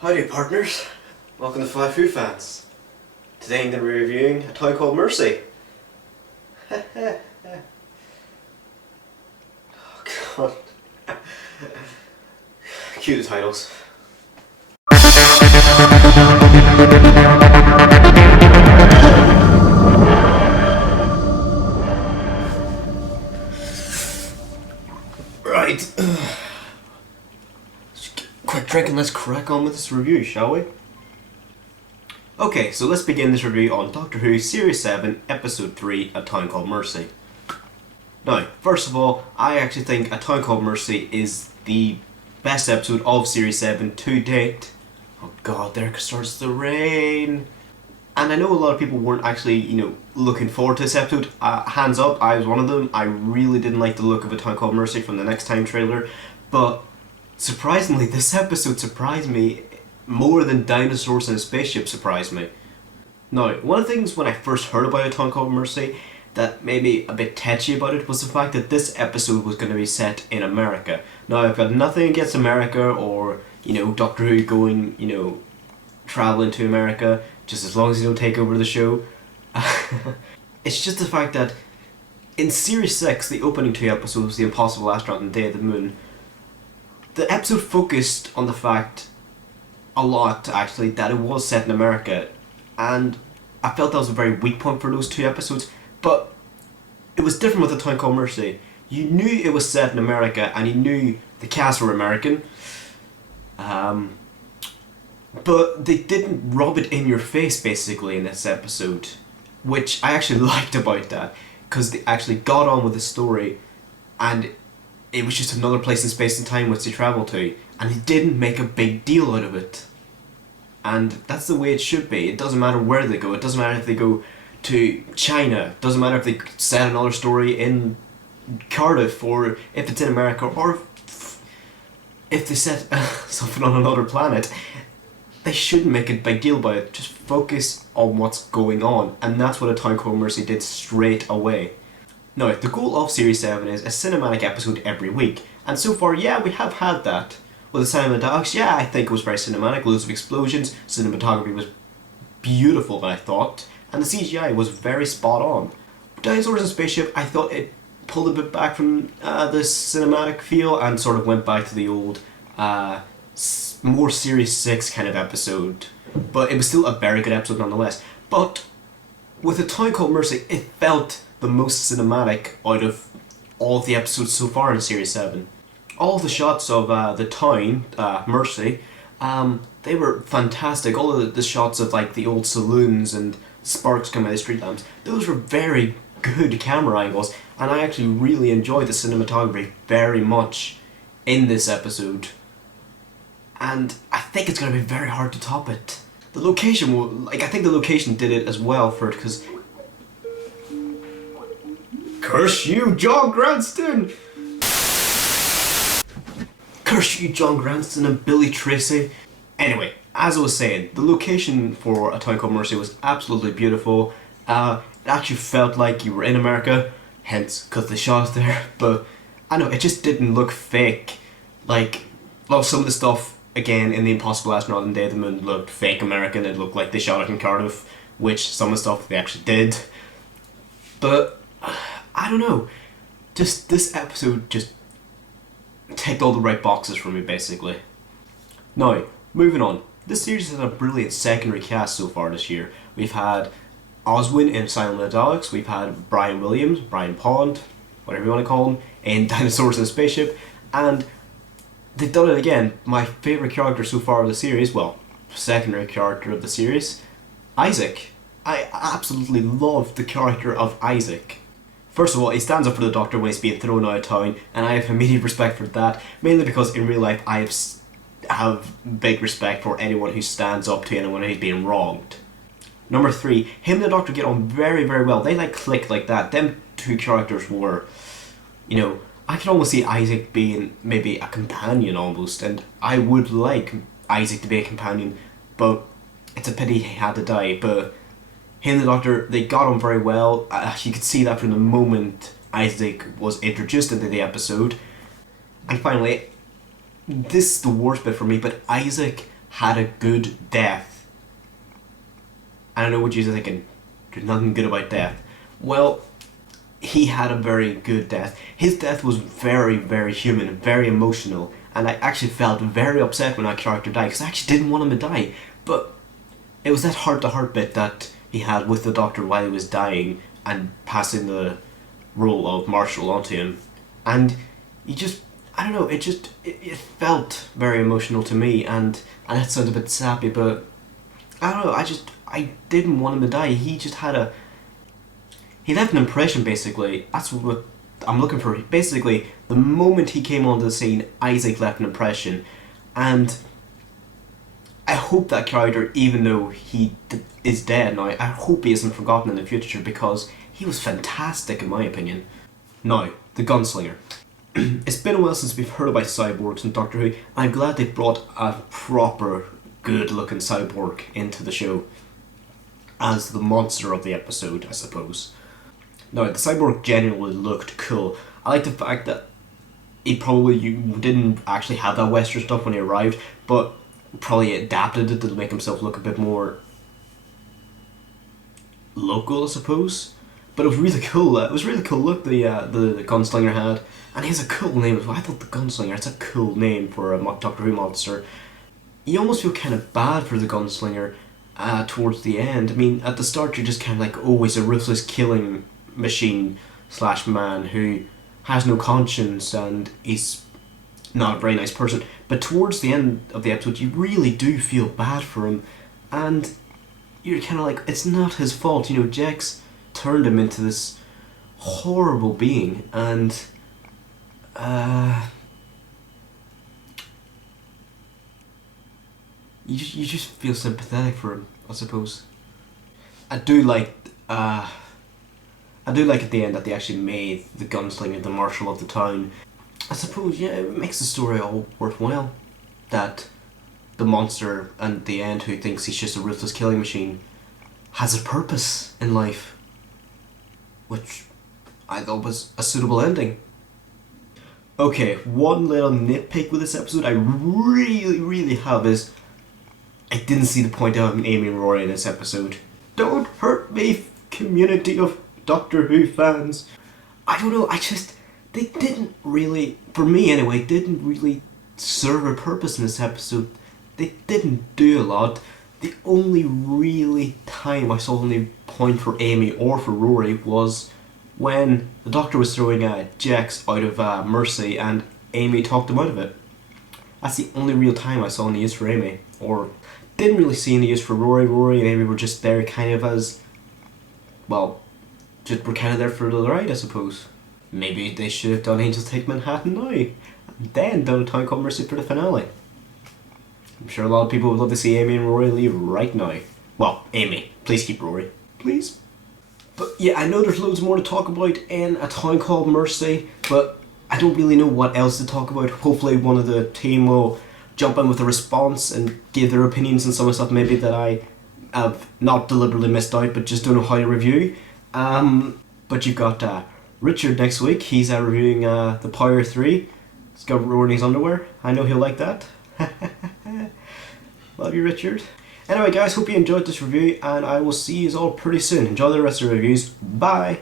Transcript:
Howdy partners, welcome to FiveWhoFans. Today I'm going to be reviewing a toy called Mercy. Oh god. Cue the titles. Right. Quick drink and let's crack on with this review, shall we? Okay, so let's begin this review on Doctor Who Series 7, Episode 3, A Town Called Mercy. Now, first of all, I actually think A Town Called Mercy is the best episode of Series 7 to date. Oh god, there starts the rain! And I know a lot of people weren't actually, looking forward to this episode. Hands up, I was one of them. I really didn't like the look of A Town Called Mercy from the Next Time trailer, but surprisingly, this episode surprised me more than dinosaurs in a spaceship surprised me. Now, one of the things when I first heard about A Town Called Mercy that made me a bit touchy about it was the fact that this episode was going to be set in America. Now, I've got nothing against America or, Doctor Who going, traveling to America, just as long as you don't take over the show. It's just the fact that in Series 6, the opening two episodes, The Impossible Astronaut and Day of the Moon, the episode focused on the fact a lot, actually, that it was set in America, and I felt that was a very weak point for those two episodes, but it was different with A Town Called Mercy. You knew it was set in America, and you knew the cast were American, but they didn't rub it in your face, basically, in this episode, which I actually liked about that, because they actually got on with the story, and it was just another place in space and time which they travelled to, and they didn't make a big deal out of it. And that's the way it should be. It doesn't matter where they go. It doesn't matter if they go to China. It doesn't matter if they set another story in Cardiff, or if it's in America, or if they set something on another planet. They shouldn't make a big deal about it. Just focus on what's going on, and that's what A Town Called Mercy did straight away. Now, the goal of Series 7 is a cinematic episode every week, and so far, yeah, we have had that. With the cinematographs, yeah, I think it was very cinematic, loads of explosions, cinematography was beautiful, I thought, and the CGI was very spot on. With Dinosaurs and Spaceship, I thought it pulled a bit back from the cinematic feel and sort of went back to the old, more Series 6 kind of episode, but it was still a very good episode nonetheless. But with A Town Called Mercy, it felt the most cinematic out of all of the episodes so far in Series 7. All of the shots of the town, Mercy, they were fantastic. All of the shots of like the old saloons and sparks coming out of the street lamps, those were very good camera angles, and I actually really enjoyed the cinematography very much in this episode. And I think it's going to be very hard to top it. The location, I think the location did it as well for it, because curse you, John Cranston! Curse you, John Cranston and Billy Tracy. Anyway, as I was saying, the location for A Town Called Mercy was absolutely beautiful. It actually felt like you were in America, hence, because they shot it there. But, I know, it just didn't look fake. Like, some of the stuff, again, in The Impossible Astronaut and Day of the Moon looked fake American. It looked like they shot it in Cardiff, which some of the stuff they actually did. But, I don't know. Just, this episode just ticked all the right boxes for me, basically. Now, moving on. This series has had a brilliant secondary cast so far this year. We've had Oswin in Silent Daleks, we've had Brian Williams, Brian Pond, whatever you want to call him, in Dinosaurs in a Spaceship, and they've done it again. My favourite character so far of the series, well, secondary character of the series, Isaac. I absolutely love the character of Isaac. First of all, he stands up for the Doctor when he's being thrown out of town, and I have immediate respect for that, mainly because in real life I have big respect for anyone who stands up to anyone who's being wronged. Number 3, him and the Doctor get on very, very well. They click like that. Them two characters were, I can almost see Isaac being maybe a companion almost, and I would like Isaac to be a companion, but it's a pity he had to die. But him and the Doctor, they got on very well. You could see that from the moment Isaac was introduced into the episode. And finally, this is the worst bit for me, but Isaac had a good death. I don't know what you're thinking. There's nothing good about death. Well, he had a very good death. His death was very, very human and very emotional, and I actually felt very upset when that character died, because I actually didn't want him to die. But it was that heart-to-heart bit that he had with the Doctor while he was dying and passing the role of Marshall onto him. And you just, I don't know, it felt very emotional to me, and that sounds a bit sappy, but I don't know, I didn't want him to die. He left an impression, basically. That's what I'm looking for. Basically, the moment he came onto the scene, Isaac left an impression, and I hope that character, even though he is dead now, I hope he isn't forgotten in the future, because he was fantastic in my opinion. Now, the Gunslinger. It's been a while since we've heard about cyborgs in Doctor Who, and I'm glad they brought a proper, good-looking cyborg into the show as the monster of the episode, I suppose. Now, the cyborg genuinely looked cool. I like the fact that he probably didn't actually have that Western stuff when he arrived, but probably adapted it to make himself look a bit more local, I suppose. But it was really cool. It was really cool look the Gunslinger had, and he has a cool name as well. I thought the Gunslinger, it's a cool name for a Doctor Who monster. You almost feel kind of bad for the Gunslinger towards the end. I mean, at the start you're just kind of like, oh, he's a ruthless killing machine / man who has no conscience and he's not a very nice person. But towards the end of the episode you really do feel bad for him, and you're kind of like, it's not his fault. You know, Jex turned him into this horrible being, and you just feel sympathetic for him, I suppose. I do like at the end that they actually made the Gunslinger the Marshal of the town. I suppose, yeah, it makes the story all worthwhile. That the monster at the end, who thinks he's just a ruthless killing machine, has a purpose in life, which I thought was a suitable ending. Okay, one little nitpick with this episode I really have is I didn't see the point of having Amy and Rory in this episode. Don't hurt me, community of Doctor Who fans. I don't know, they didn't really, for me anyway, didn't really serve a purpose in this episode. They didn't do a lot. The only really time I saw any point for Amy or for Rory was when the Doctor was throwing Jex out of Mercy and Amy talked him out of it. That's the only real time I saw any use for Amy. Or didn't really see any use for Rory. Rory and Amy were just there kind of as, well, just were kind of there for the ride, I suppose. Maybe they should have done Angels Take Manhattan now, and then done A Town Called Mercy for the finale. I'm sure a lot of people would love to see Amy and Rory leave right now. Well, Amy, please keep Rory. Please. But yeah, I know there's loads more to talk about in A Town Called Mercy, but I don't really know what else to talk about. Hopefully one of the team will jump in with a response and give their opinions on some of the stuff maybe that I have not deliberately missed out, but just don't know how to review. But you've got Richard next week. He's reviewing The Power 3. He's got Rory in his underwear. I know he'll like that. Love you, Richard. Anyway guys, hope you enjoyed this review, and I will see you all pretty soon. Enjoy the rest of the reviews. Bye!